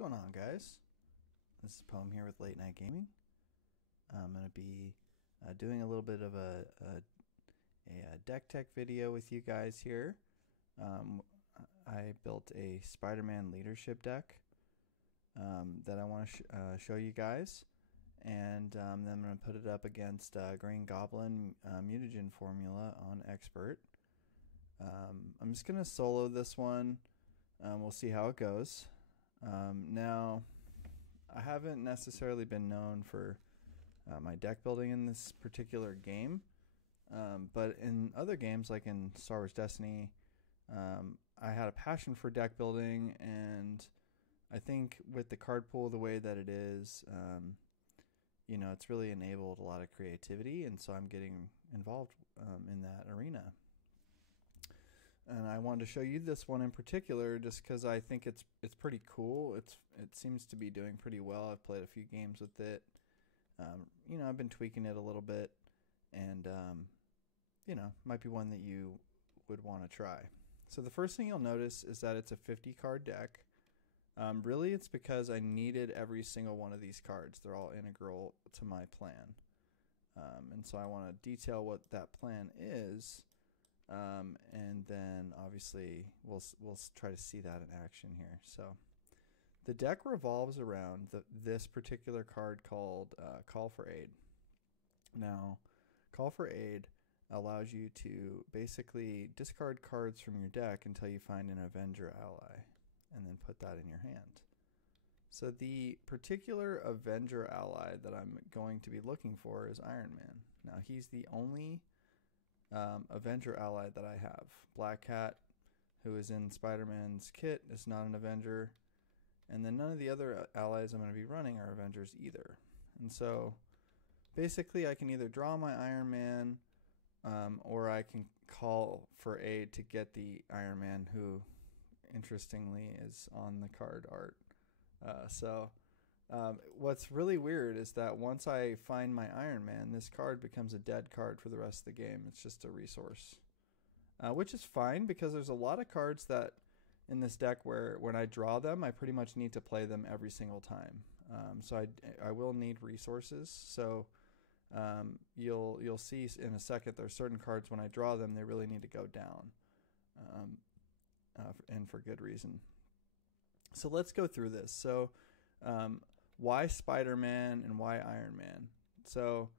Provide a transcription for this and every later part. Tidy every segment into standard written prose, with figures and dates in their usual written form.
going on, guys? This is Poem here with Late Night Gaming. I'm going to be doing a little bit of a deck tech video with you guys here. I built a Spider-Man leadership deck that I want to show you guys, and then I'm going to put it up against Green Goblin Mutagen Formula on Expert. I'm just going to solo this one. We'll see how it goes. Now, I haven't necessarily been known for my deck building in this particular game, but in other games, like in Star Wars Destiny, I had a passion for deck building, and I think with the card pool the way that it is, it's really enabled a lot of creativity, and so I'm getting involved in that arena. And I wanted to show you this one in particular just because I think it's pretty cool. It seems to be doing pretty well. I've played a few games with it. I've been tweaking it a little bit, and might be one that you would want to try. So the first thing you'll notice is that it's a 50 card deck. Really, it's because I needed every single one of these cards. They're all integral to my plan, and so I want to detail what that plan is. And then obviously we'll try to see that in action here. So the deck revolves around this particular card called Call for Aid. Now, Call for Aid allows you to basically discard cards from your deck until you find an Avenger ally, and then put that in your hand. So the particular Avenger ally that I'm going to be looking for is Iron Man. Now, he's the only Avenger ally that I have. Black Cat, who is in Spider-Man's kit, is not an Avenger, and then none of the other allies I'm going to be running are Avengers either. And so basically I can either draw my Iron Man, or I can call for aid to get the Iron Man, who interestingly is on the card art. What's really weird is that once I find my Iron Man, this card becomes a dead card for the rest of the game. It's just a resource, which is fine because there's a lot of cards that in this deck where when I draw them, I pretty much need to play them every single time. So I will need resources. So you'll see in a second there's certain cards when I draw them, they really need to go down, and for good reason. So let's go through this. So why Spider-Man and why Iron Man? So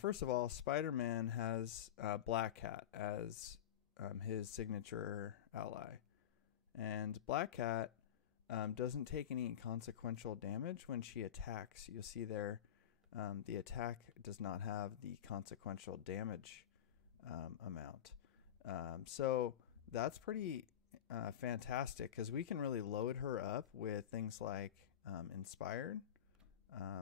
first of all, Spider-Man has Black Cat as his signature ally. And Black Cat doesn't take any consequential damage when she attacks. You'll see there the attack does not have the consequential damage amount. So that's pretty fantastic because we can really load her up with things like Inspired,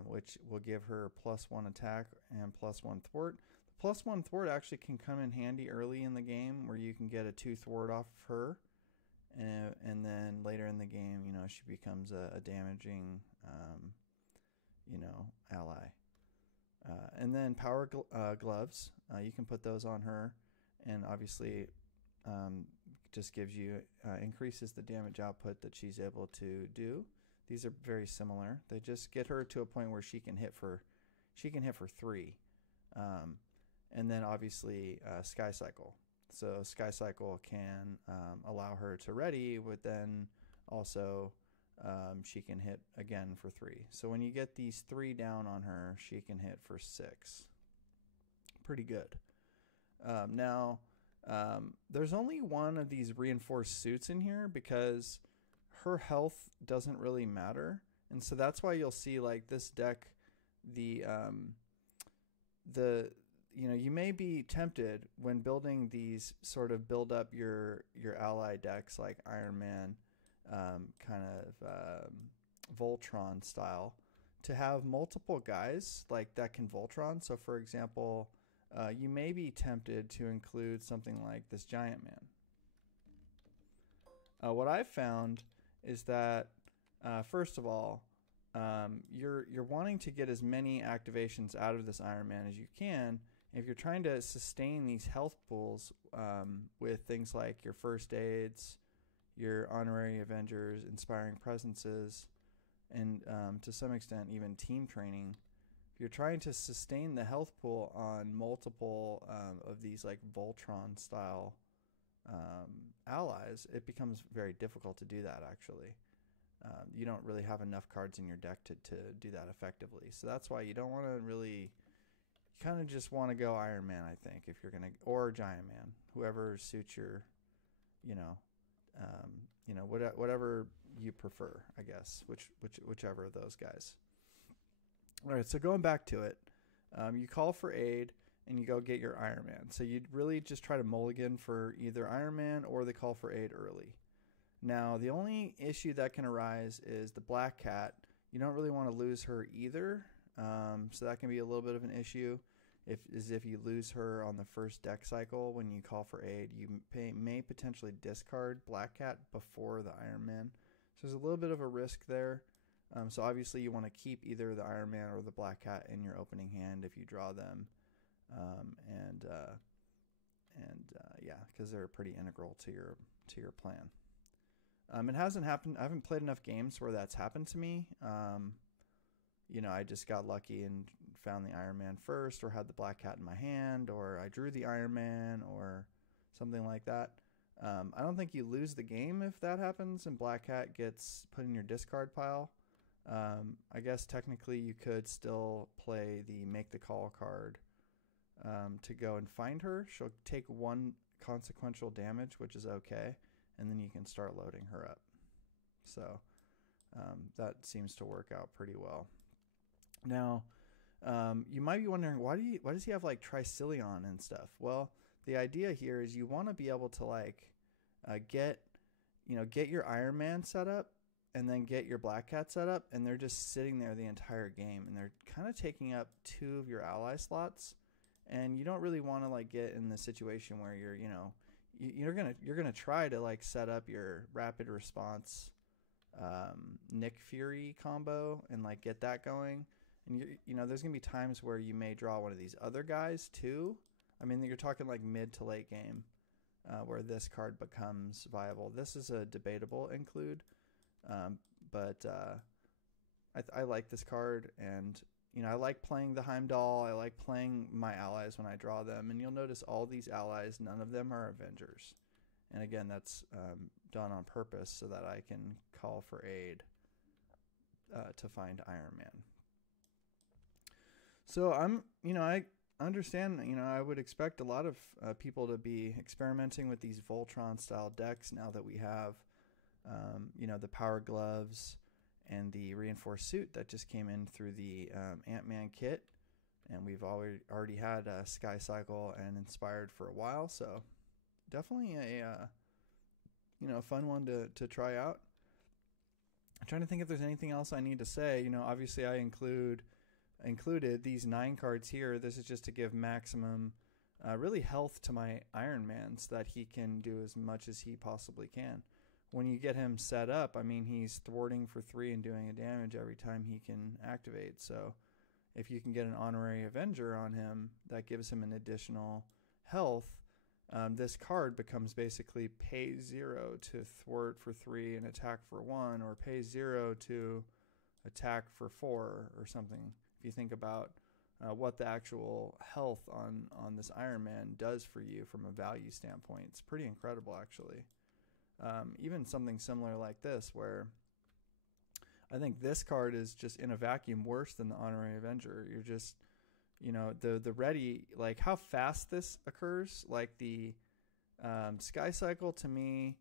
which will give her +1 attack and +1 thwart. The +1 thwart actually can come in handy early in the game where you can get a 2 thwart off of her, and then later in the game, she becomes a damaging, ally. And then power gloves, you can put those on her, and obviously just gives you increases the damage output that she's able to do. These are very similar. They just get her to a point where she can hit for 3, and then obviously Sky Cycle. So Sky Cycle can allow her to ready, but then also she can hit again for 3. So when you get these 3 down on her, she can hit for 6. Pretty good. Now there's only one of these reinforced suits in here because her health doesn't really matter, and so that's why you'll see like this deck, you may be tempted when building these sort of build up your ally decks like Iron Man, kind of Voltron style, to have multiple guys like that can Voltron. So for example, you may be tempted to include something like this Giant Man. What I've found is that first of all, you're wanting to get as many activations out of this Iron Man as you can. If you're trying to sustain these health pools with things like your first aids, your honorary Avengers, inspiring presences, and to some extent even team training, if you're trying to sustain the health pool on multiple of these like Voltron style allies, it becomes very difficult to do that actually. You don't really have enough cards in your deck to do that effectively. So that's why you don't want to really, you kind of just want to go Iron Man, I think, if you're going to, or Giant Man, whoever suits your, whatever you prefer, I guess, whichever of those guys. All right, so going back to it, you call for aid and you go get your Iron Man. So you'd really just try to mulligan for either Iron Man or the call for aid early. Now, the only issue that can arise is the Black Cat. You don't really want to lose her either, so that can be a little bit of an issue. If you lose her on the first deck cycle when you call for aid, you may potentially discard Black Cat before the Iron Man. So there's a little bit of a risk there. So obviously you want to keep either the Iron Man or the Black Cat in your opening hand if you draw them, because they're pretty integral to your plan. It hasn't happened. I haven't played enough games where that's happened to me. I just got lucky and found the Iron Man first, or had the Black Cat in my hand, or I drew the Iron Man, or something like that. I don't think you lose the game if that happens and Black Cat gets put in your discard pile. I guess technically you could still play the Make the Call card to go and find her. She'll take 1 consequential damage, which is okay, and then you can start loading her up. So that seems to work out pretty well. Now, you might be wondering, why does he have like Tricillion and stuff? Well, the idea here is you want to be able to like get your Iron Man set up and then get your Black Cat set up, and they're just sitting there the entire game, and they're kind of taking up 2 of your ally slots, and you don't really want to like get in the situation where you're gonna try to like set up your rapid response Nick Fury combo and like get that going, and there's gonna be times where you may draw one of these other guys too. I mean, you're talking like mid to late game where this card becomes viable. This is a debatable include, but I like this card, and I like playing the Heimdall. I like playing my allies when I draw them, and you'll notice all these allies, none of them are Avengers. And again, that's done on purpose so that I can call for aid to find Iron Man. So I understand, I would expect a lot of people to be experimenting with these Voltron style decks now that we have, the Power Gloves and the reinforced suit that just came in through the Ant-Man kit. And we've already had Sky Cycle and Inspired for a while. So definitely a fun one to try out. I'm trying to think if there's anything else I need to say. Obviously I included these 9 cards here. This is just to give maximum really health to my Iron Man so that he can do as much as he possibly can. When you get him set up, I mean, he's thwarting for 3 and doing a damage every time he can activate. So if you can get an Honorary Avenger on him, that gives him an additional health. This card becomes basically pay 0 to thwart for 3 and attack for 1, or pay 0 to attack for 4 or something. If you think about what the actual health on this Iron Man does for you from a value standpoint, it's pretty incredible actually. Even something similar like this, where I think this card is just in a vacuum worse than the Honorary Avenger. You're just, the ready, like how fast this occurs, like the Sky Cycle to me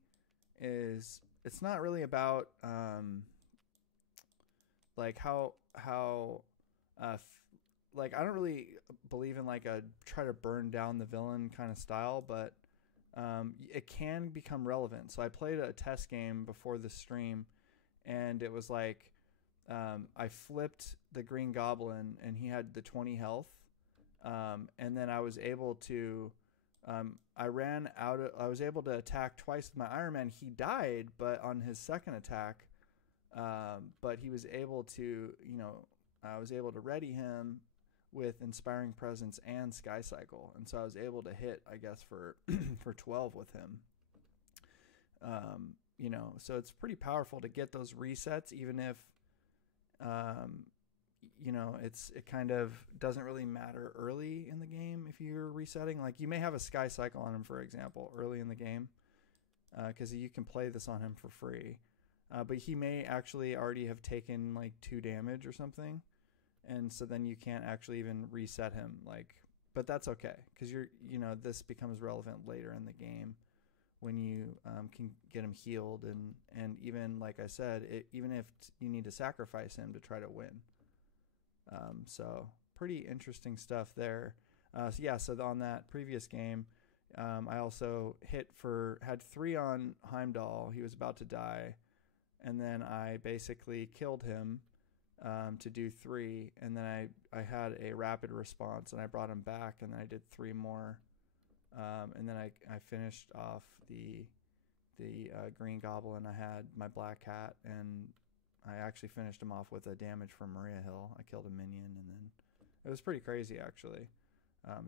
it's not really about like how like I don't really believe in like a try to burn down the villain kind of style, but it can become relevant. So I played a test game before the stream, and it was like I flipped the Green Goblin, and he had the 20 health, and then I was able to I was able to attack twice with my Iron Man. He died, but on his second attack, but he was able to, I was able to ready him with Inspiring Presence and Sky Cycle, and so I was able to hit, I guess, for for 12 with him. So it's pretty powerful to get those resets, even if um, you know, it kind of doesn't really matter early in the game if you're resetting. Like you may have a sky cycle on him, for example, early in the game, because you can play this on him for free. But he may actually already have taken like 2 damage or something, and so then you can't actually even reset him. Like, but that's okay because this becomes relevant later in the game when you can get him healed, and even like I said, even if you need to sacrifice him to try to win. So pretty interesting stuff there. So on that previous game, I also had 3 on Heimdall. He was about to die, and then I basically killed him to do 3, and then I had a rapid response, and I brought him back, and then I did 3 more, and then I finished off the Green Goblin. I had my Black Hat, and I actually finished him off with a damage from Maria Hill. I killed a minion, and then it was pretty crazy, actually.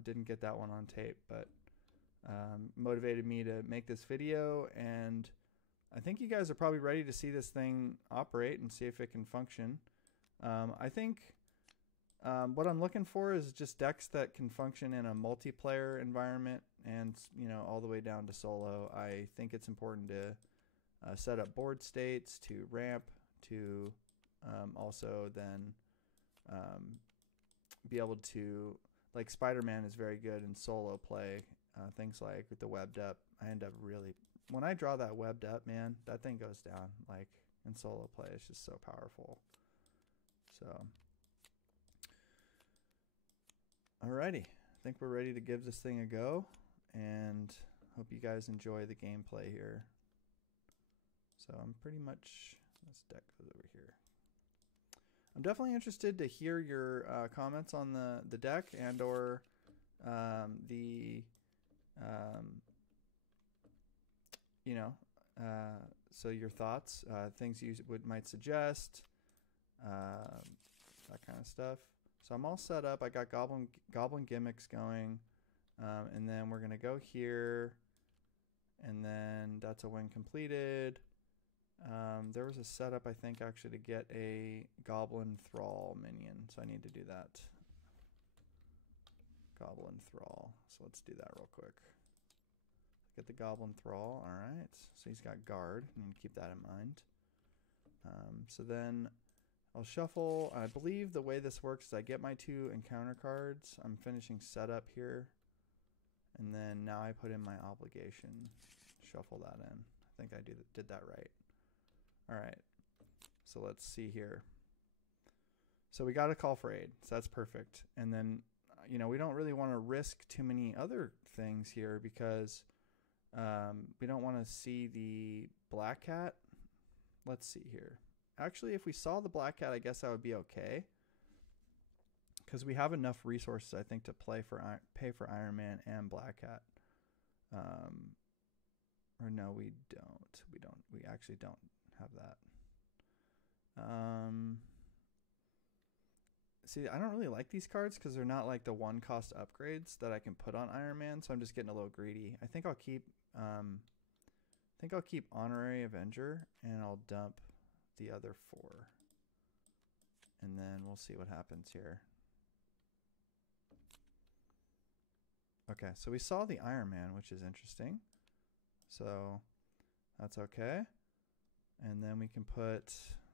Didn't get that one on tape, but motivated me to make this video, and I think you guys are probably ready to see this thing operate and see if it can function. I think what I'm looking for is just decks that can function in a multiplayer environment and, all the way down to solo. I think it's important to set up board states, to ramp, to also then be able to, like Spider-Man is very good in solo play. Things like with the webbed up, I end up really, when I draw that webbed up, man, that thing goes down. Like in solo play, it's just so powerful. So, alrighty, I think we're ready to give this thing a go, and hope you guys enjoy the gameplay here. So I'm pretty much, this deck goes over here. I'm definitely interested to hear your comments on the deck and or so your thoughts, things you might suggest, that kind of stuff. So I'm all set up. I got goblin gimmicks going, and then we're gonna go here, and then that's a win completed. There was a setup, I think, actually to get a Goblin Thrall minion, so I need to do that. Goblin Thrall. So let's do that real quick. Get the Goblin Thrall. All right. So he's got guard. I need to keep that in mind. So then I'll shuffle. I believe the way this works is I get my 2 encounter cards. I'm finishing setup here. And then now I put in my obligation. Shuffle that in. I think I did that right. All right. So let's see here. So we got a call for aid. So that's perfect. And then, we don't really want to risk too many other things here because we don't want to see the Black Cat. Let's see here. Actually, if we saw the Black Cat, I guess that would be okay. Because we have enough resources, I think, to pay for Iron Man and Black Cat. Or no, we don't. We actually don't have that. See, I don't really like these cards because they're not like the 1-cost upgrades that I can put on Iron Man, so I'm just getting a little greedy. I think I'll keep Honorary Avenger, and I'll dump the other 4. And then we'll see what happens here. Okay, so we saw the Iron Man, which is interesting. So that's okay. And then we can put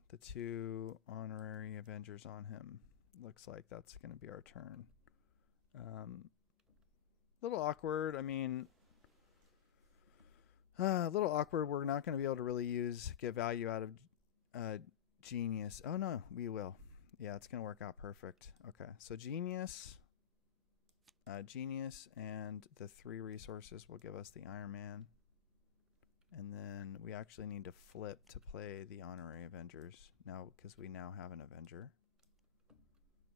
the 2 Honorary Avengers on him. Looks like that's going to be our turn. A little awkward. I mean, a little awkward. We're not going to be able to really get value out of Genius. Oh, no, we will. Yeah, it's going to work out perfect. Okay, so Genius, and the 3 resources will give us the Iron Man. And then we actually need to flip to play the Honorary Avengers now because we now have an Avenger.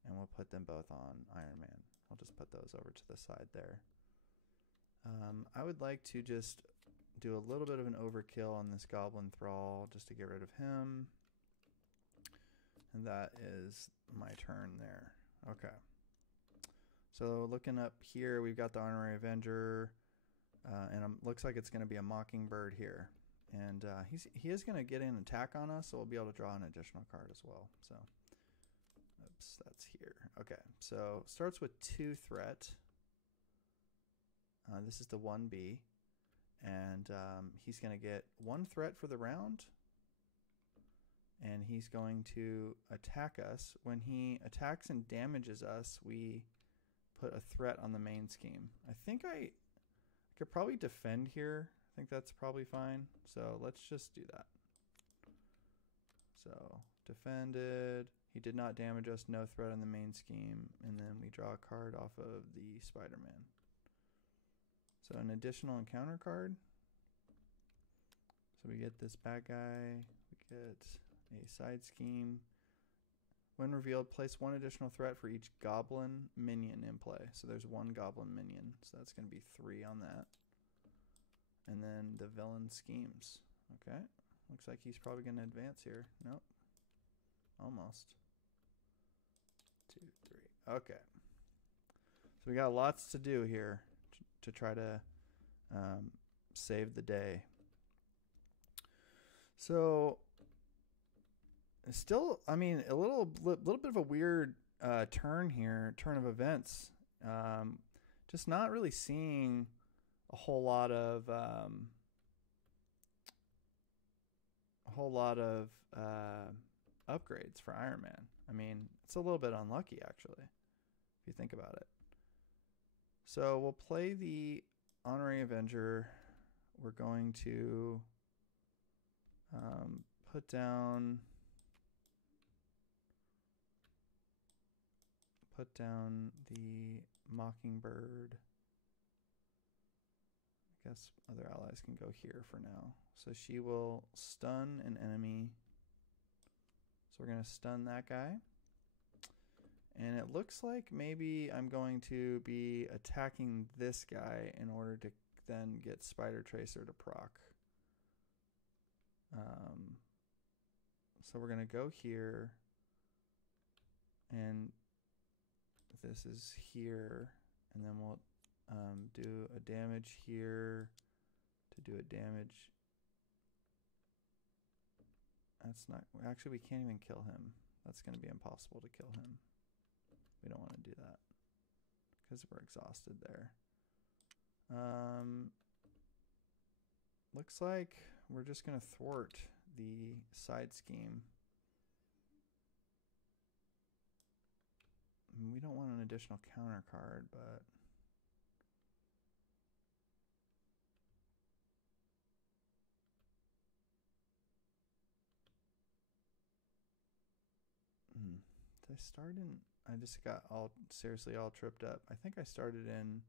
And we'll put them both on Iron Man. I'll just put those over to the side there. I would like to just do a little bit of an overkill on this Goblin Thrall just to get rid of him. And that is my turn there. Okay. So looking up here, we've got the Honorary Avenger. And looks like it's going to be a Mockingbird here. And he is going to get an attack on us, so we'll be able to draw an additional card as well. So Oops, that's here. Okay, so starts with 2 threat. This is the 1B. And he's going to get 1 threat for the round. And he's going to attack us. When he attacks and damages us, we put a threat on the main scheme. I think I could probably defend here. I think that's probably fine. So let's just do that. So defended. He did not damage us. No threat on the main scheme. And then we draw a card off of the Spider-Man. So an additional encounter card. So we get this bad guy. We get a side scheme. When revealed, place 1 additional threat for each goblin minion in play. So there's 1 goblin minion. So that's going to be 3 on that. And then the villain schemes. Okay. Looks like he's probably going to advance here. Nope. Almost. 2, 3. Okay. So we got lots to do here to try to save the day. So still, I mean, a little bit of a weird turn of events. Just not really seeing a whole lot of upgrades for Iron Man. I mean, it's a little bit unlucky actually, if you think about it. So we'll play the Honorary Avenger. We're going to put down the Mockingbird. I guess other allies can go here for now. So she will stun an enemy. So we're going to stun that guy. And it looks like maybe I'm going to be attacking this guy in order to then get Spider Tracer to proc. So we're going to go here. And this is here. And then we'll do a damage here to do a damage. That's not, actually we can't even kill him. That's going to be impossible to kill him. We don't want to do that because we're exhausted there. Looks like we're just going to thwart the side scheme. We don't want an additional counter card, but did I start in? I just got seriously all tripped up. I think I started in,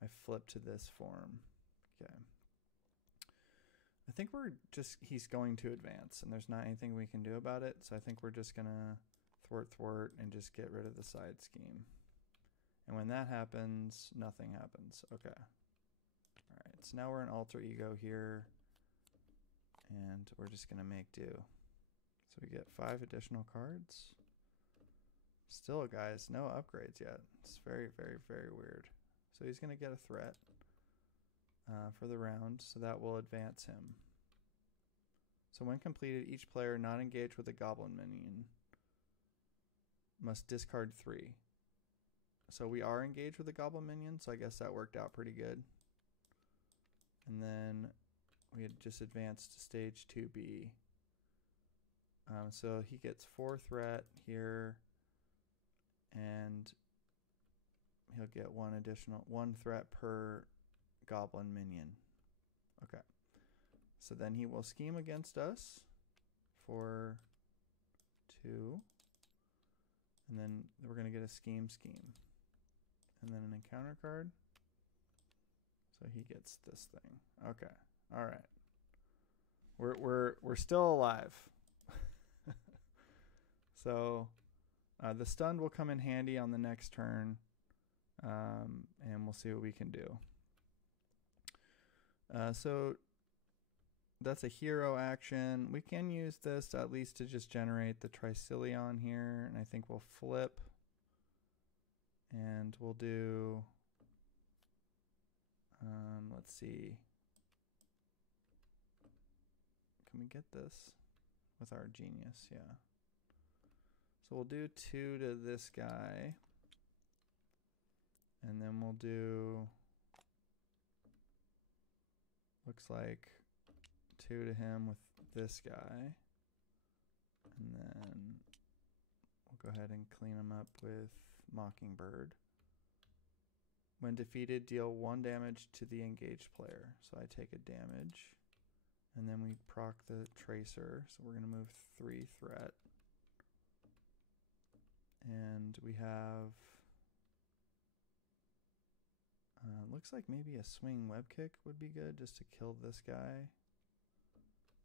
I flipped to this form. Okay. I think he's going to advance and there's not anything we can do about it. So I think we're just going to thwart and just get rid of the side scheme. And when that happens, nothing happens. Okay. All right. So now we're in alter ego here and we're just going to make do. So we get 5 additional cards. Still, guys, no upgrades yet. It's very, very, very weird. So he's going to get a threat for the round, so that will advance him. So when completed, each player not engaged with a goblin minion must discard 3. So we are engaged with a goblin minion, so I guess that worked out pretty good. And then we had just advanced to stage 2B. So he gets 4 threat here. And he'll get 1 threat per goblin minion. Okay. So then he will scheme against us for 2. And then we're going to get a scheme. And then an encounter card. So he gets this thing. Okay. All right. We're still alive. So the stun will come in handy on the next turn, and we'll see what we can do. So that's a hero action. We can use this at least to just generate the Tricillion here, and I think we'll flip, and we'll do, let's see. Can we get this with our genius? Yeah. So we'll do 2 to this guy. And then we'll do, looks like 2 to him with this guy. And then we'll go ahead and clean him up with Mockingbird. When defeated, deal 1 damage to the engaged player. So I take a damage. And then we proc the Tracer. So we're going to move 3 threat. And we have, looks like maybe a swing web kick would be good just to kill this guy.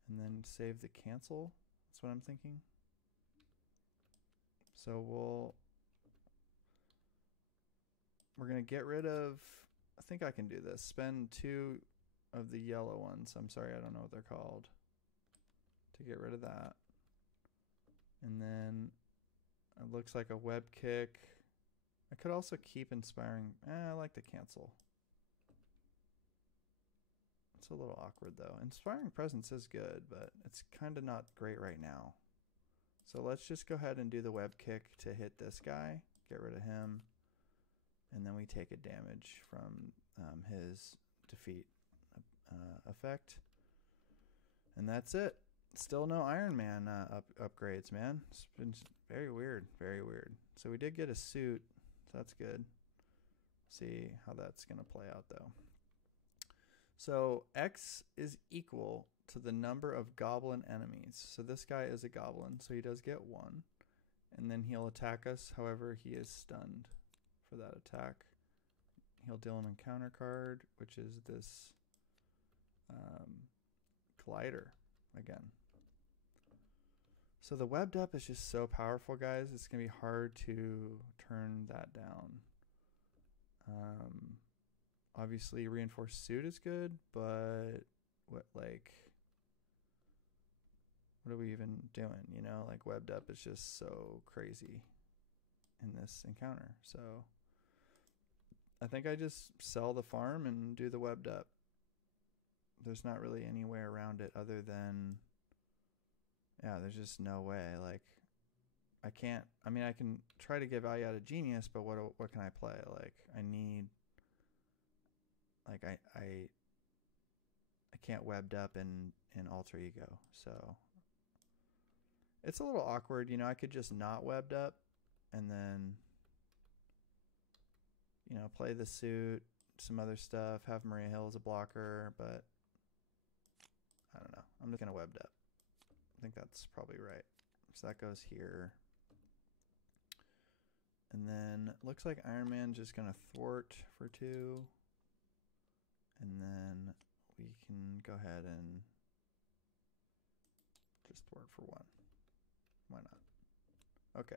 And then save the cancel. That's what I'm thinking. So we're going to get rid of, I think I can do this. Spend 2 of the yellow ones. I'm sorry, I don't know what they're called. To get rid of that. And then it looks like a web kick. I could also keep inspiring. I like the cancel. It's a little awkward though. Inspiring presence is good, but it's kind of not great right now. So let's just go ahead and do the web kick to hit this guy. Get rid of him. And then we take a damage from his defeat effect. And that's it. Still no Iron Man upgrades, man. It's been very weird, very weird. So we did get a suit, so that's good. See how that's going to play out, though. So X is equal to the number of goblin enemies. So this guy is a goblin, so he does get 1. And then he'll attack us, however, he is stunned for that attack. He'll deal an encounter card, which is this glider again. So the webbed up is just so powerful, guys. It's going to be hard to turn that down. Obviously, reinforced suit is good, but what are we even doing? You know, like webbed up is just so crazy in this encounter. So I think I just sell the farm and do the webbed up. There's not really any way around it other than, yeah, there's just no way. Like, I can't, I mean, I can try to get value out of Genius, but what can I play? Like, I need, like, I can't webbed up in Alter Ego. So it's a little awkward. You know, I could just not webbed up and then, you know, play the suit, some other stuff, have Maria Hill as a blocker, but I don't know. I'm just going to webbed up. I think that's probably right. So that goes here. And then it looks like Iron Man just going to thwart for 2. And then we can go ahead and just thwart for 1. Why not? Okay.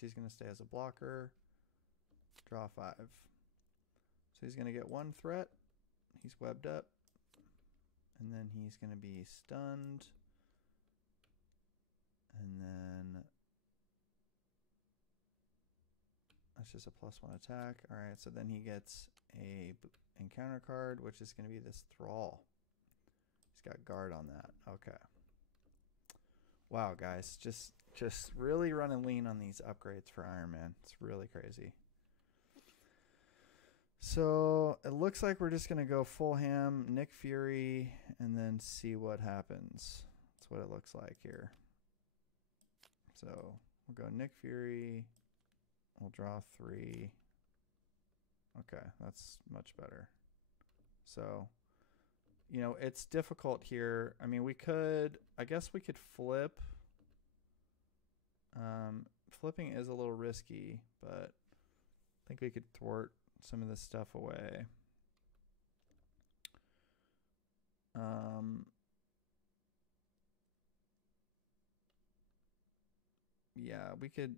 She's going to stay as a blocker. Draw 5. So he's going to get 1 threat. He's webbed up. And then he's going to be stunned. And then that's just a +1 attack. All right, so then he gets a encounter card, which is going to be this Thrall. He's got guard on that. Okay. Wow, guys, just really running lean on these upgrades for Iron Man. It's really crazy. So it looks like we're just going to go full ham, Nick Fury, and then see what happens. That's what it looks like here. So we'll go Nick Fury. We'll draw 3. Okay, that's much better. So, you know, it's difficult here. I mean, I guess we could flip. Flipping is a little risky, but I think we could thwart some of this stuff away. Yeah, we could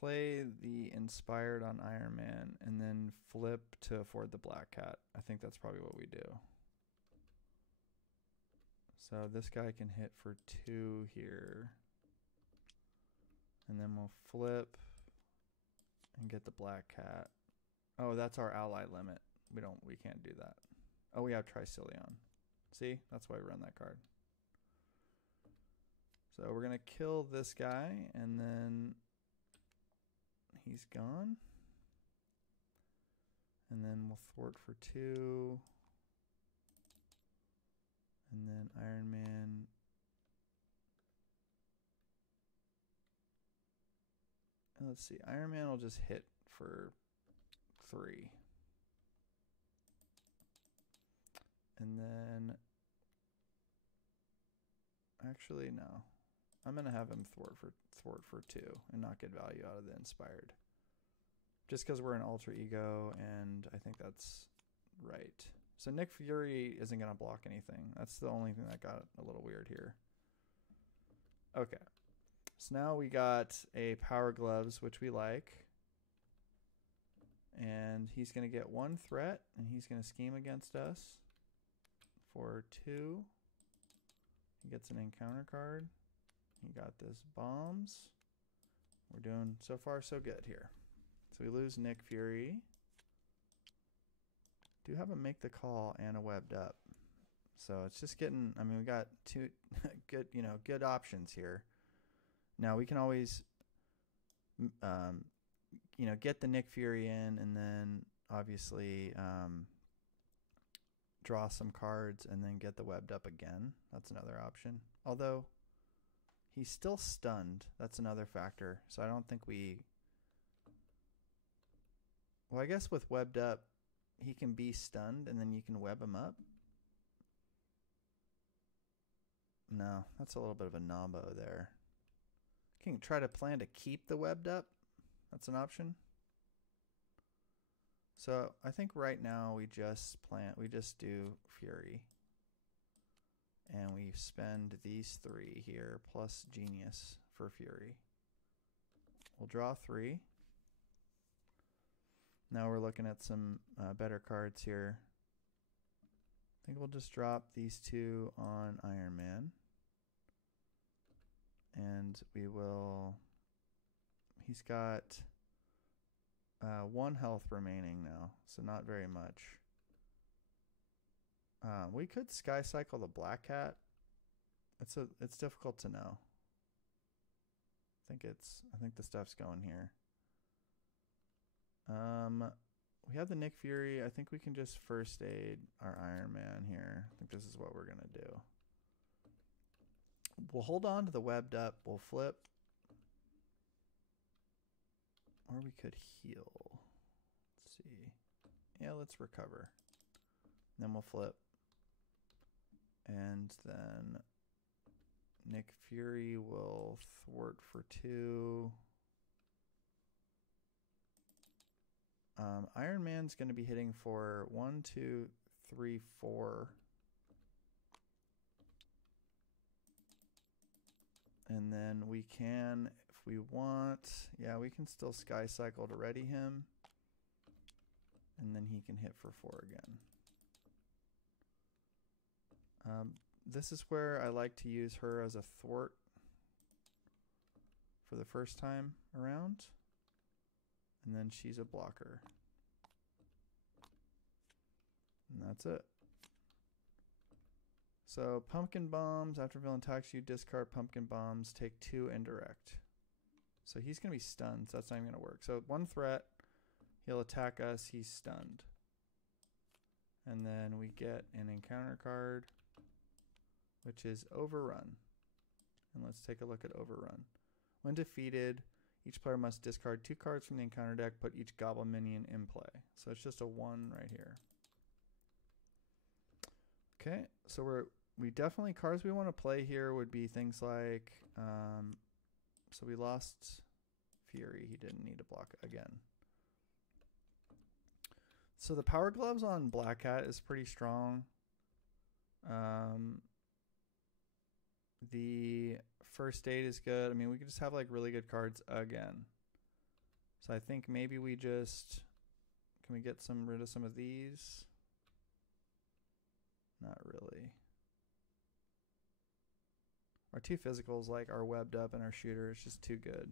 play the Inspired on Iron Man and then flip to afford the Black Cat. I think that's probably what we do. So this guy can hit for 2 here. And then we'll flip and get the Black Cat. Oh, that's our ally limit. We can't do that. Oh, we have Tricillion. See? That's why we run that card. So we're going to kill this guy, and then he's gone. And then we'll thwart for 2. And then Iron Man. Let's see, Iron Man will just hit for 3. And then, actually no. I'm gonna have him thwart for 2 and not get value out of the inspired. Just because we're an alter ego, and I think that's right. So Nick Fury isn't gonna block anything. That's the only thing that got a little weird here. Okay. So now we got a Power Gloves, which we like. And he's going to get 1 threat, and he's going to scheme against us for 2. He gets an encounter card. He got this bombs. We're doing so far so good here. So we lose Nick Fury. Do have a make the call and a webbed up. So it's just getting, I mean, we got 2 good, good options here. Now we can always, get the Nick Fury in, and then obviously draw some cards and then get the webbed up again. That's another option. Although he's still stunned. That's another factor. So I don't think we... Well, I guess with webbed up, he can be stunned and then you can web him up. No, that's a little bit of a nombo there. Can try to plan to keep the webbed up. That's an option. So I think right now we just do Fury. And we spend these 3 here plus Genius for Fury. We'll draw 3. Now we're looking at some better cards here. I think we'll just drop these 2 on Iron Man. And we will, he's got 1 health remaining now, so not very much. We could Sky Cycle the Black Cat. It's difficult to know. I think the stuff's going here. We have the Nick Fury. I think we can just first aid our Iron Man here. I think this is what we're gonna do. We'll hold on to the webbed up. We'll flip. Or we could heal. Let's see. Yeah, let's recover. Then we'll flip. And then Nick Fury will thwart for 2. Iron Man's going to be hitting for 1, 2, 3, 4. And then we can, if we want, yeah, we can still Sky Cycle to ready him. And then he can hit for 4 again. This is where I like to use her as a thwart for the first time around. And then she's a blocker. And that's it. So Pumpkin Bombs, after villain attacks you, discard Pumpkin Bombs, take 2 indirect. So he's going to be stunned, so that's not even going to work. So 1 threat, he'll attack us, he's stunned. And then we get an encounter card, which is Overrun. And let's take a look at Overrun. When defeated, each player must discard 2 cards from the encounter deck, put each goblin minion in play. So it's just a 1 right here. Okay, so we definitely, cards we want to play here would be things like, so we lost Fury, he didn't need to block again. So the Power Gloves on Black Cat is pretty strong. The First Aid is good. I mean, we could just have like really good cards again. So I think maybe we just, can we get rid of some of these? Not really. Our 2 physicals, like our webbed up and our shooter, is just too good.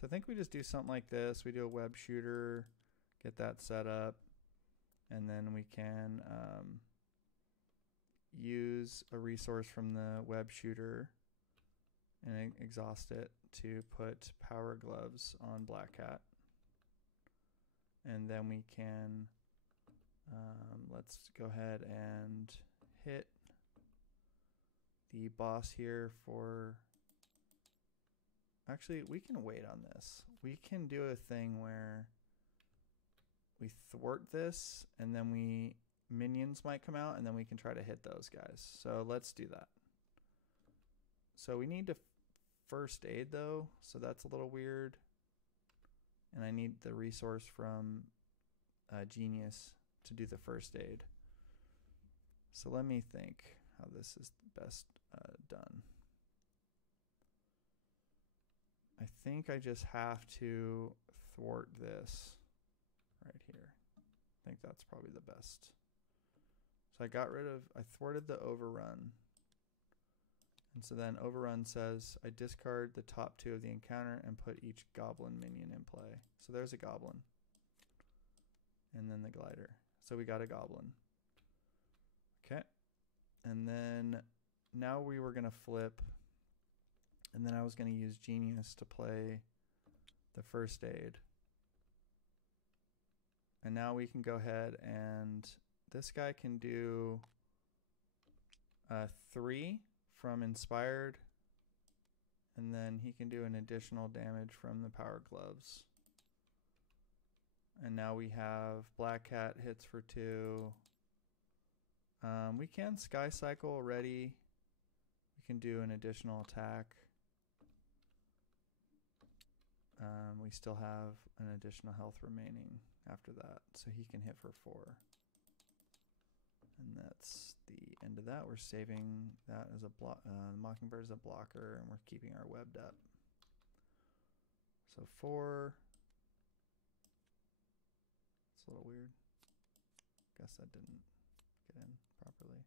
So I think we just do something like this. We do a web shooter, get that set up, and then we can use a resource from the web shooter and exhaust it to put power gloves on Black Cat. And then we can, let's go ahead and hit the boss here for, actually we can wait on this. We can do a thing where we thwart this and then minions might come out and then we can try to hit those guys. So let's do that. So we need to first aid though, so that's a little weird. And I need the resource from Genius to do the first aid. So let me think how this is best done. I think I just have to thwart this right here. I think that's probably the best. So I thwarted the overrun. And so then overrun says I discard the top 2 of the encounter and put each goblin minion in play. So there's a goblin. And then the glider. So we got a goblin. Okay. And then now we were going to flip. And then I was going to use Genius to play the first aid. And now we can go ahead and this guy can do 3 from Inspired, and then he can do an additional damage from the Power Gloves. And now we have Black Cat hits for 2. We can Sky Cycle already. We can do an additional attack. We still have an additional health remaining after that, so he can hit for 4. And that's the end of that. We're saving that as a Mockingbird as a blocker, and we're keeping our webbed up. So 4. It's a little weird. Guess that didn't get in properly.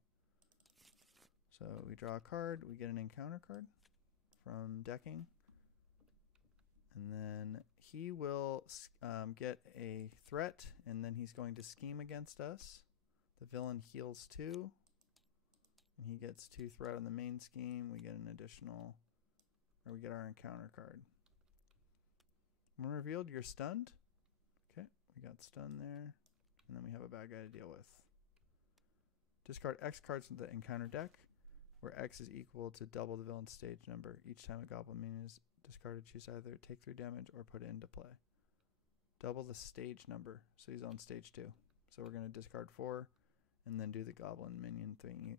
So we draw a card. We get an encounter card from decking. And then he will get a threat, and then he's going to scheme against us. The villain heals 2, and he gets 2 threat on the main scheme. We get an additional, or we get our encounter card. When revealed, you're stunned. Okay, we got stunned there, and then we have a bad guy to deal with. Discard X cards from the encounter deck, where X is equal to double the villain's stage number. Each time a goblin minion is discarded, choose either take 3 damage or put it into play. Double the stage number, so he's on stage 2. So we're going to discard 4. And then do the goblin minion thing,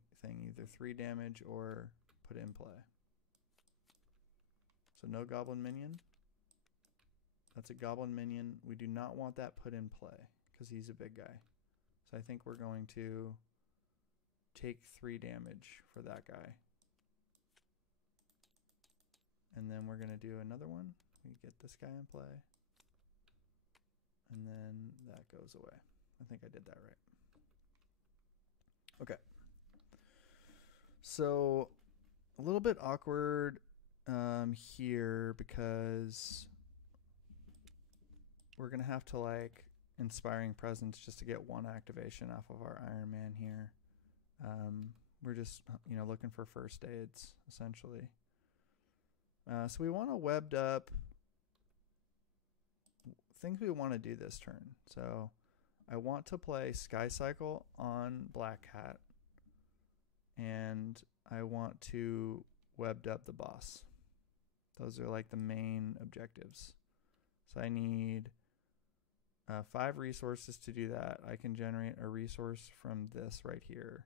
either 3 damage or put it in play. So no goblin minion. That's a goblin minion. We do not want that put in play because he's a big guy. So I think we're going to take 3 damage for that guy. And then we're going to do another one. We get this guy in play. And then that goes away. I think I did that right. Okay, so a little bit awkward here because we're going to have to like Inspiring Presence just to get 1 activation off of our Iron Man here. We're just, looking for first aids, essentially. So we want a webbed up things we want to do this turn. So I want to play Sky Cycle on Black Hat, and I want to webbed up the boss. Those are like the main objectives. So I need 5 resources to do that. I can generate a resource from this right here.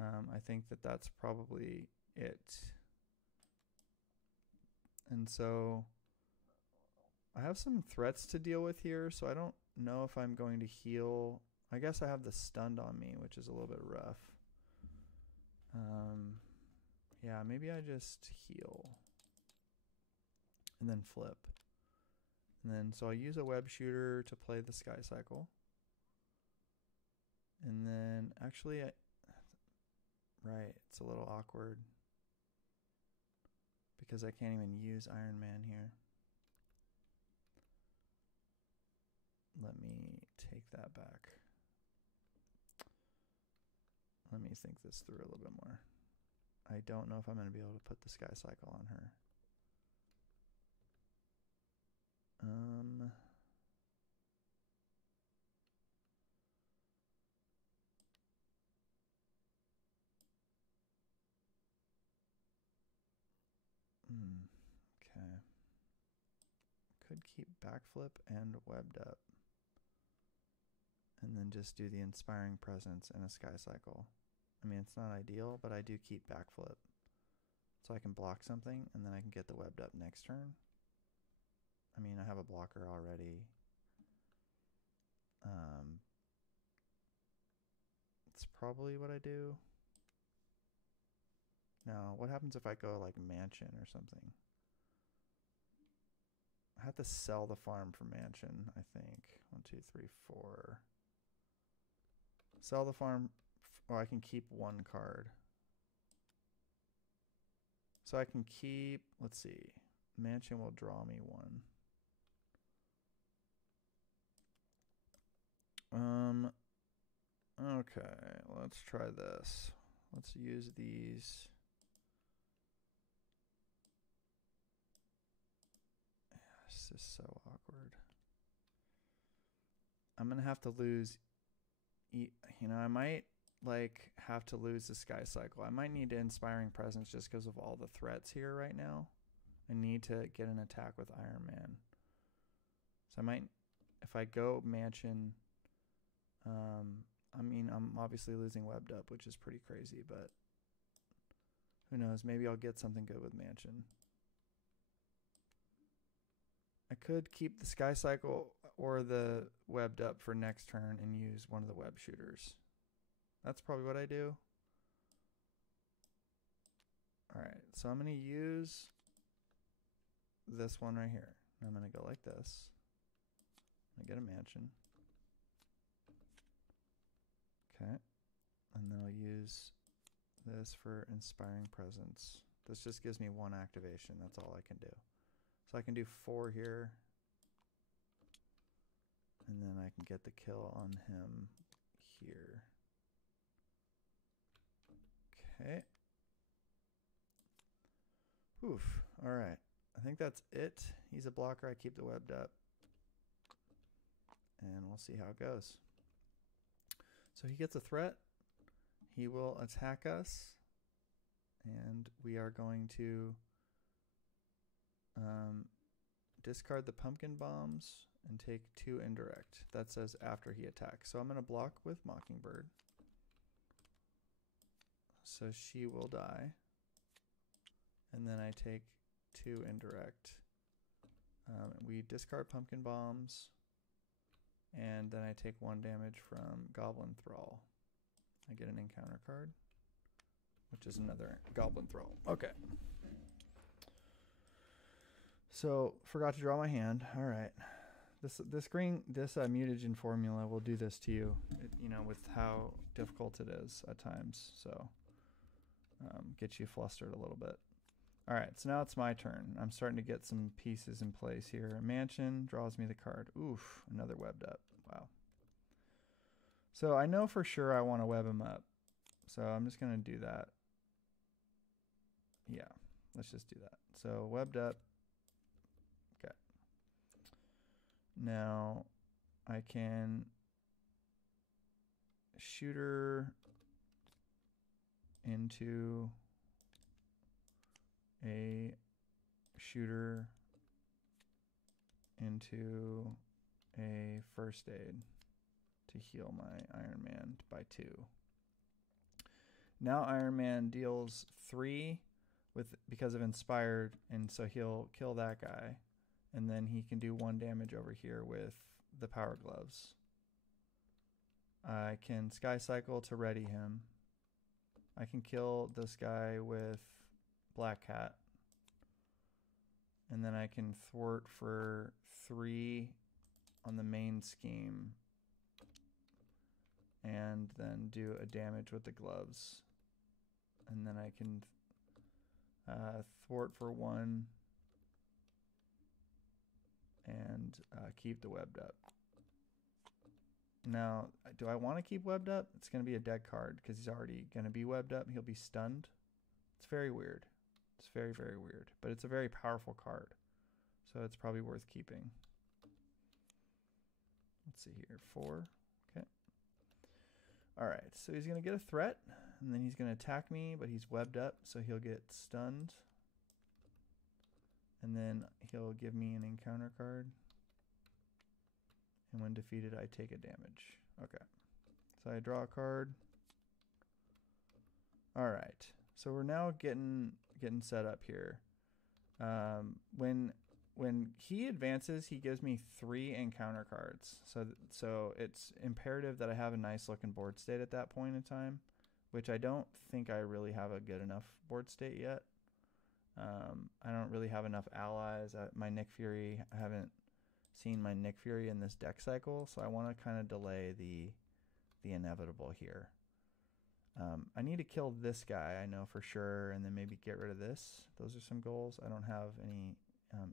I think that that's probably it. And so I have some threats to deal with here, so I don't know if I'm going to heal. I guess I have the stunned on me, which is a little bit rough. Yeah, maybe I just heal and then flip. And then, so I use a web shooter to play the Sky Cycle. And then, actually, right, it's a little awkward because I can't even use Iron Man here. Let me take that back. Let me think this through a little bit more. I don't know if I'm going to be able to put the Sky Cycle on her. Okay. Could keep backflip and webbed up. And then just do the Inspiring Presence and a Sky Cycle. I mean, it's not ideal, but I do keep backflip. So I can block something, and then I can get the webbed up next turn. I mean, I have a blocker already. It's probably what I do. Now, what happens if I go like Mansion or something? I have to sell the farm for Mansion, I think. 1, 2, 3, 4. Sell the farm, or I can keep one card. So I can keep, let's see, Mansion will draw me one. Okay, let's try this. Let's use these. This is so awkward. I'm gonna have to lose, you know, I might like have to lose the Sky Cycle. I might need to Inspiring Presence just because of all the threats here right now. I need to get an attack with Iron Man. So I might, if I go Mansion, I mean, I'm obviously losing webbed up, which is pretty crazy, but who knows? Maybe I'll get something good with Mansion. I could keep the Sky Cycle or the webbed up for next turn and use one of the web shooters. That's probably what I do. All right, so I'm going to use this one right here. I'm going to go like this. I get a Mansion. Okay, and then I'll use this for Inspiring Presence. This just gives me one activation. That's all I can do. So I can do 4 here. And then I can get the kill on him here. Okay. Oof. All right. I think that's it. He's a blocker. I keep the webbed up. And we'll see how it goes. So he gets a threat. He will attack us. And we are going to discard the pumpkin bombs and take 2 indirect. That says after he attacks. So I'm going to block with Mockingbird. So she will die. And then I take 2 indirect. We discard pumpkin bombs. And then I take 1 damage from Goblin Thrall. I get an encounter card, which is another Goblin Thrall. Okay. So forgot to draw my hand. All right. This mutagen formula will do this to you, you know, with how difficult it is at times. So get you flustered a little bit. All right, so now it's my turn. I'm starting to get some pieces in place here. Mansion draws me the card. Oof, another webbed up. Wow. So I know for sure I want to web him up. So I'm just going to do that. Yeah, let's just do that. So webbed up. Okay. Now I can shooter into a shooter into a first aid to heal my Iron Man by 2. Now Iron Man deals 3 because of inspired, and so he'll kill that guy, and then he can do 1 damage over here with the power gloves. I can Sky Cycle to ready him. I can kill this guy with Black Cat. And then I can thwart for 3 on the main scheme. And then do a damage with the gloves. And then I can thwart for 1 and keep the webbed up. Now, do I want to keep webbed up? It's going to be a dead card because he's already going to be webbed up. He'll be stunned. It's very weird. It's very, very weird. But it's a very powerful card. So it's probably worth keeping. Let's see here. 4. Okay. Alright, so he's going to get a threat. And then he's going to attack me, but he's webbed up, so he'll get stunned. And then he'll give me an encounter card. And when defeated, I take a damage. Okay. So I draw a card. Alright. So we're now getting set up here. When he advances, he gives me 3 encounter cards. So it's imperative that I have a nice looking board state at that point in time, which I don't think I really have a good enough board state yet. I don't really have enough allies. My Nick Fury, I haven't seen my Nick Fury in this deck cycle, so I want to kind of delay the inevitable here. I need to kill this guy, I know for sure, and then maybe get rid of this. Those are some goals. I don't have any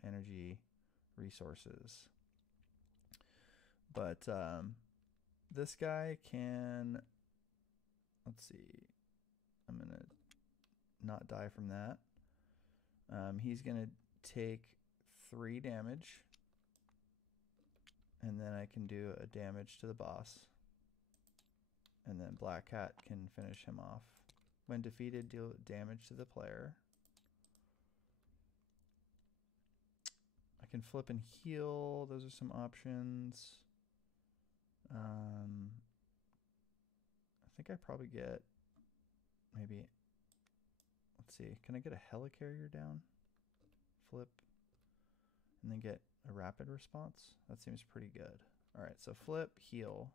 energy resources. But this guy can, let's see, I'm going to not die from that. He's going to take 3 damage, and then I can do a damage to the boss. And then Black Cat can finish him off. When defeated, deal damage to the player. I can flip and heal. Those are some options. I think I probably get maybe, let's see, can I get a helicarrier down? Flip. And then get a rapid response? That seems pretty good. All right, so flip, heal.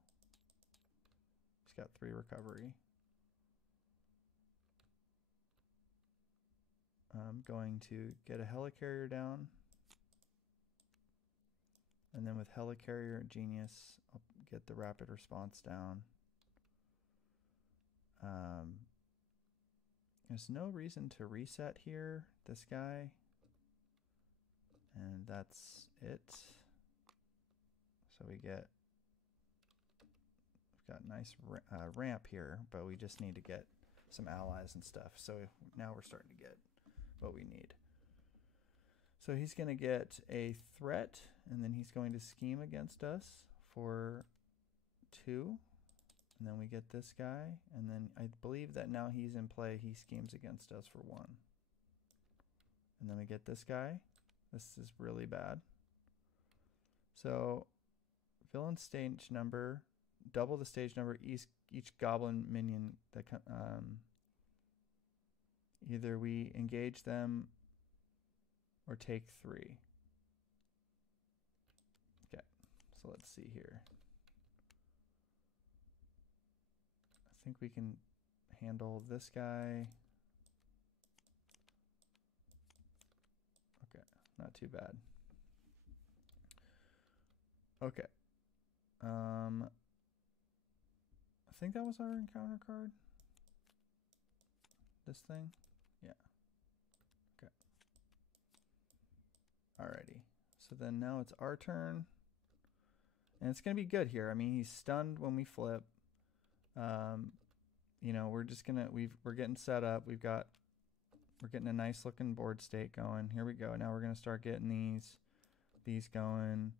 He's got 3 recovery. I'm going to get a helicarrier down. And then with helicarrier genius, I'll get the rapid response down. There's no reason to reset here, this guy. And that's it. So we've got nice ramp here, but we just need to get some allies and stuff. So now we're starting to get what we need. So he's going to get a threat, and then he's going to scheme against us for 2. And then we get this guy, and then I believe that now he's in play, he schemes against us for 1. And then we get this guy. This is really bad. So villain stage number, double the stage number each goblin minion that either we engage them or take 3. Okay, so let's see here. I think we can handle this guy. Okay, not too bad. Okay. I think that was our encounter card. This thing? Yeah. Okay. Alrighty. So then now it's our turn. And it's going to be good here. I mean, he's stunned when we flip. You know, we're just going to, we're getting set up. We're getting a nice looking board state going. Here we go. Now we're going to start getting these going.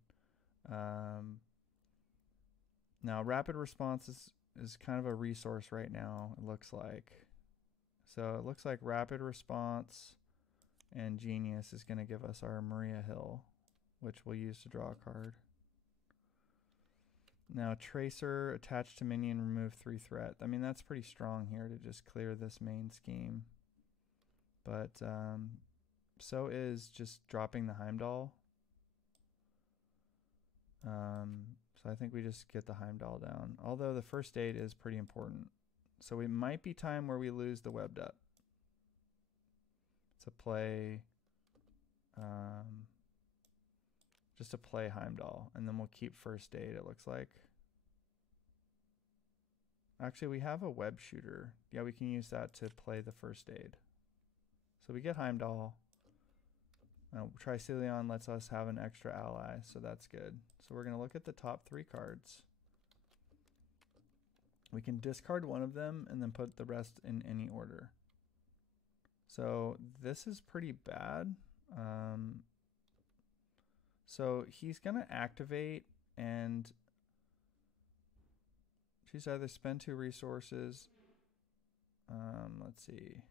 Now rapid response is kind of a resource right now, it looks like. So it looks like rapid response and genius is going to give us our Maria Hill, which we'll use to draw a card. Now tracer, attached to minion, remove 3 threat. I mean, that's pretty strong here to just clear this main scheme. But so is just dropping the Heimdall. So I think we just get the Heimdall down. Although the first aid is pretty important. So we might be time where we lose the webbed up. To play, just to play Heimdall. And then we'll keep first aid, it looks like. Actually, we have a web shooter. Yeah, we can use that to play the first aid. So we get Heimdall. Tricelion lets us have an extra ally, so that's good. So we're going to look at the top 3 cards. We can discard one of them and then put the rest in any order. So this is pretty bad. So he's going to activate and choose either spend 2 resources. Let's see.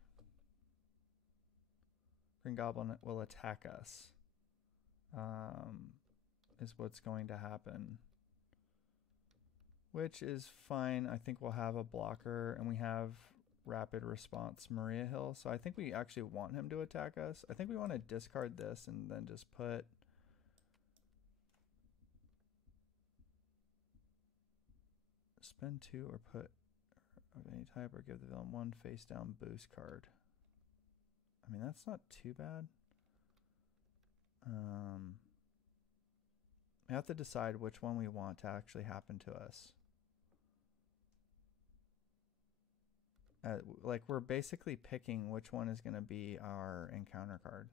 Green Goblin will attack us. Is what's going to happen. Which is fine. I think we'll have a blocker, and we have rapid response Maria Hill. So I think we actually want him to attack us. I think we want to discard this and then just put spend 2 or put of any type or give the villain 1 face down boost card. I mean, that's not too bad. We have to decide which one we want to actually happen to us. Like, we're basically picking which one is going to be our encounter card.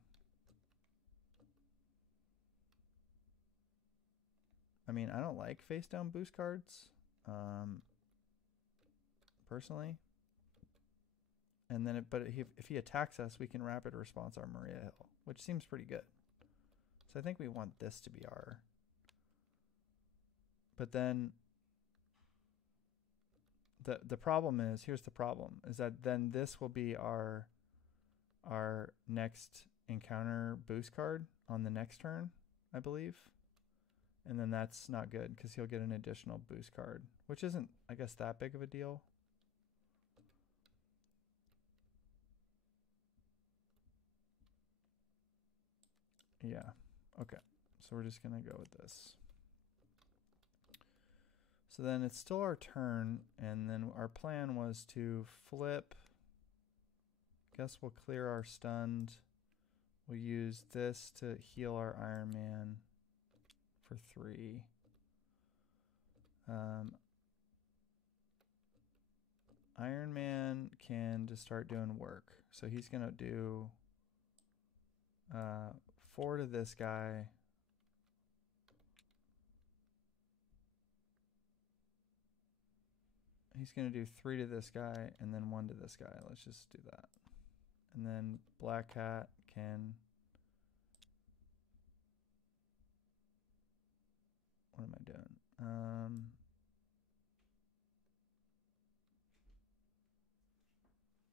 I mean, I don't like face down boost cards, personally. And then, but if he attacks us, we can rapid response our Maria Hill, which seems pretty good. So I think we want this to be our. But then the problem is, here's the problem, is that then this will be our next encounter boost card on the next turn, I believe. And then that's not good because he'll get an additional boost card, which isn't, I guess, that big of a deal. Yeah. Okay. So we're just going to go with this. So then it's still our turn, and then our plan was to flip. Guess we'll clear our stunned. We'll use this to heal our Iron Man for 3. Iron Man can just start doing work. So he's going to do 4 to this guy. He's going to do 3 to this guy and then 1 to this guy. Let's just do that. And then Black Cat can... What am I doing?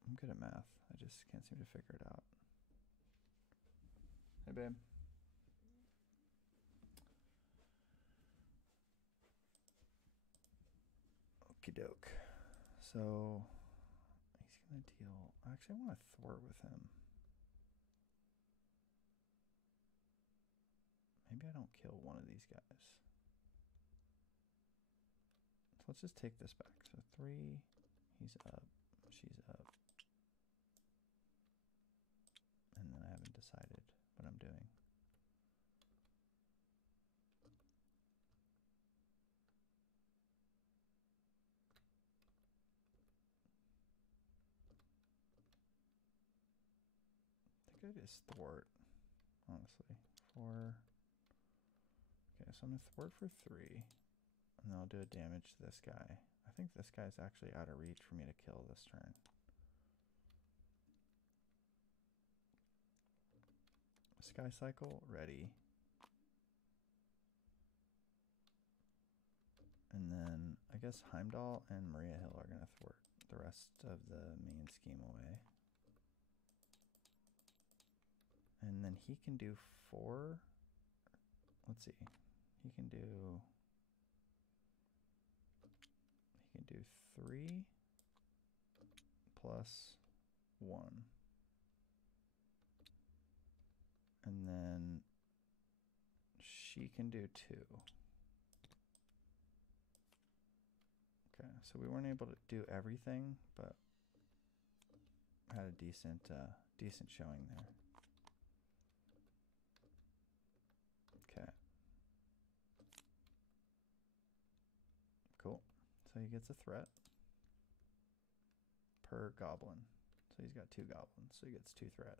I'm good at math. I just can't seem to figure it out. Hey, babe. Okie doke. So he's going to deal... Actually, I want to thwart with him. Maybe I don't kill one of these guys. So let's just take this back. So 3, he's up, she's up. And then I haven't decided what I'm doing. I think I just thwart, honestly. 4. Okay, so I'm going to thwart for 3. And then I'll do a damage to this guy. I think this guy's actually out of reach for me to kill this turn. Sky Cycle, ready. And then I guess Heimdall and Maria Hill are going to thwart the rest of the main scheme away. And then he can do 4. Let's see. He can do 3 plus 1. And then she can do 2. Okay, so we weren't able to do everything, but had a decent showing there. Okay. Cool. So he gets a threat per goblin. So he's got 2 goblins, so he gets 2 threat.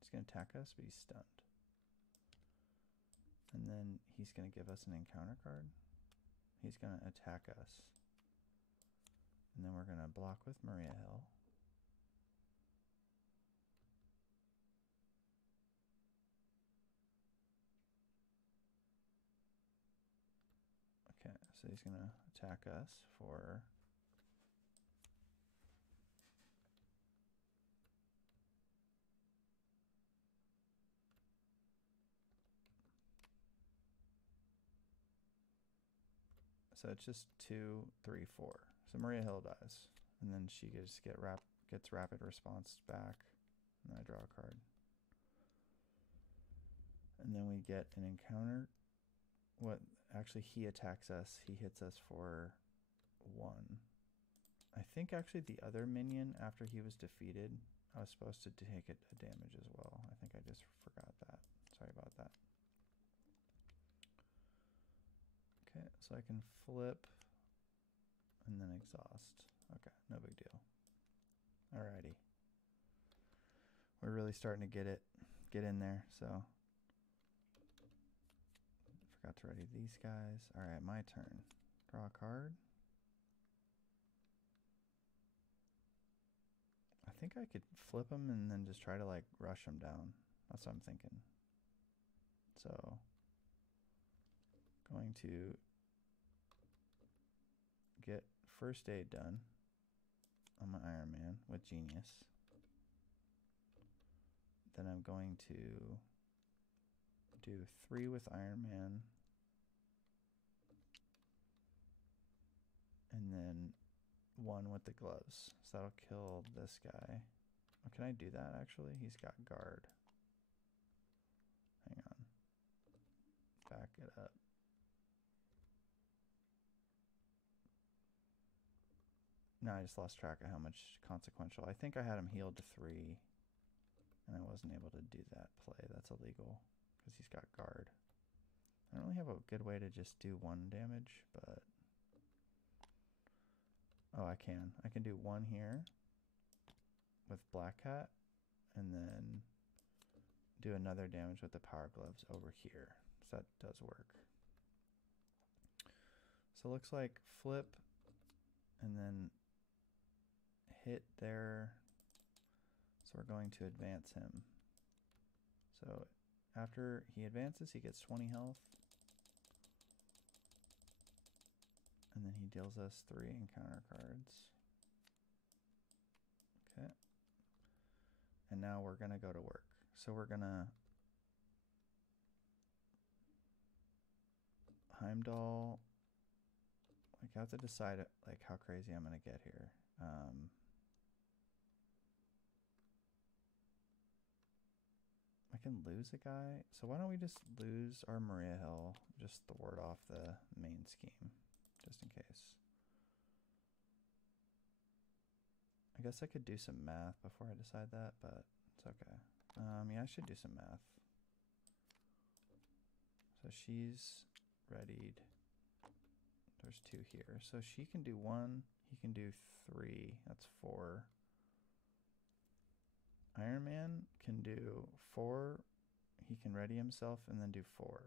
He's going to attack us, but he's stunned. And then he's going to give us an encounter card. He's going to attack us. And then we're going to block with Maria Hill. So he's going to attack us for... So it's just 2, 3, 4. So Maria Hill dies. And then she gets rapid response back. And I draw a card. And then we get an encounter. Actually, he attacks us. He hits us for 1. I think actually the other minion, after he was defeated, I was supposed to take a damage as well. I think I just forgot that. Sorry about that. Okay, so I can flip and then exhaust. Okay, no big deal. Alrighty. We're really starting to get in there, so. Forgot to ready these guys. Alright, my turn. Draw a card. I think I could flip them and then just try to like rush them down. That's what I'm thinking. So, going to get first aid done on my Iron Man with Genius. Then I'm going to do 3 with Iron Man. And then 1 with the gloves. So that'll kill this guy. Oh, can I do that actually? He's got guard. Hang on. Back it up. No, I just lost track of how much consequential. I think I had him healed to 3. And I wasn't able to do that play. That's illegal. Because he's got guard. I don't really have a good way to just do 1 damage, but... Oh, I can. I can do 1 here with Black Hat, and then do another damage with the Power Gloves over here. So that does work. So it looks like flip, and then hit there. So we're going to advance him. So after he advances, he gets 20 health. And then he deals us 3 encounter cards. Okay. And now we're going to go to work. So we're going to Heimdall. Like, I have to decide like how crazy I'm going to get here. I can lose a guy. So why don't we just lose our Maria Hill? Just thwart off the main scheme. Just in case. I guess I could do some math before I decide that, but it's okay. Yeah, I should do some math. So she's readied. There's 2 here. So she can do 1. He can do 3. That's 4. Iron Man can do 4. He can ready himself and then do 4.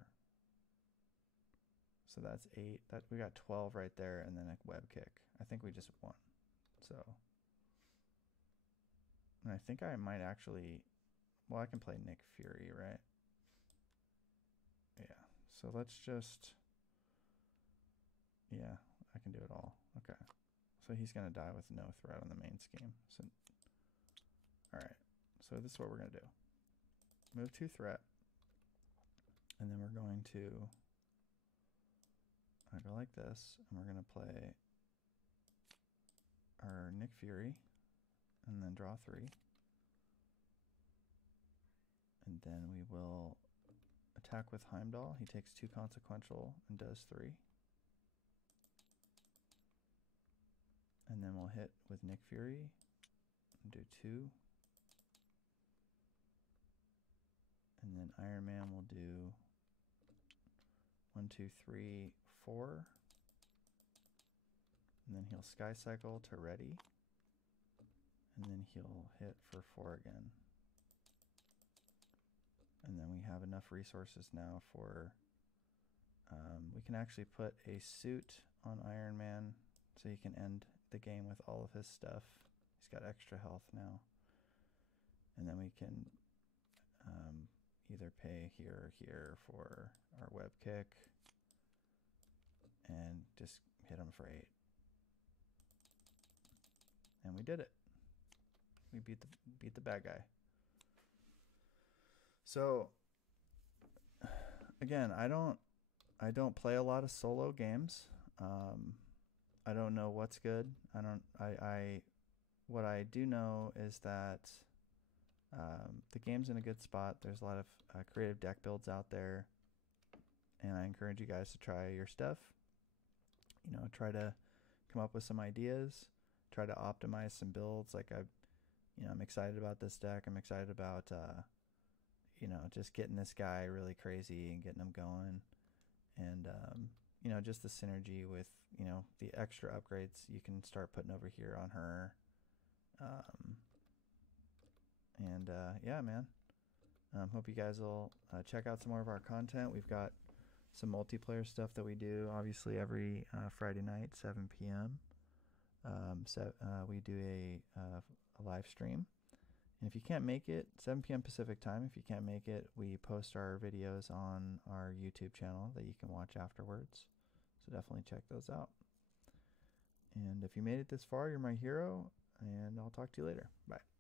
So that's 8. We got 12 right there, and then a web kick. I think we just won. So, and I think I might actually. Well, I can play Nick Fury, right? Yeah. So let's just. Yeah, I can do it all. Okay. So he's gonna die with no threat on the main scheme. So, all right. So this is what we're gonna do. Move 2 threat, and then we're going to. I go like this, and we're going to play our Nick Fury, and then draw 3. And then we will attack with Heimdall. He takes 2 consequential and does 3. And then we'll hit with Nick Fury and do 2. And then Iron Man will do 1, 2, 3, 4. And then he'll Sky Cycle to ready. And then he'll hit for 4 again. And then we have enough resources now for... we can actually put a suit on Iron Man so he can end the game with all of his stuff. He's got extra health now. And then we can either pay here or here for our web kick. and just hit him for 8. And we did it. We beat the bad guy. So again, I don't play a lot of solo games. I don't know what's good. What I do know is that the game's in a good spot. There's a lot of creative deck builds out there, and I encourage you guys to try your stuff. You know, try to come up with some ideas, try to optimize some builds. Like I'm excited about this deck. I'm excited about just getting this guy really crazy and getting him going, and just the synergy with the extra upgrades you can start putting over here on her. Yeah, man. Hope you guys will check out some more of our content. We've got some multiplayer stuff that we do, obviously, every Friday night, 7 p.m. We do a live stream. And if you can't make it, 7 p.m. Pacific time, if you can't make it, we post our videos on our YouTube channel that you can watch afterwards. So definitely check those out. And if you made it this far, you're my hero, and I'll talk to you later. Bye.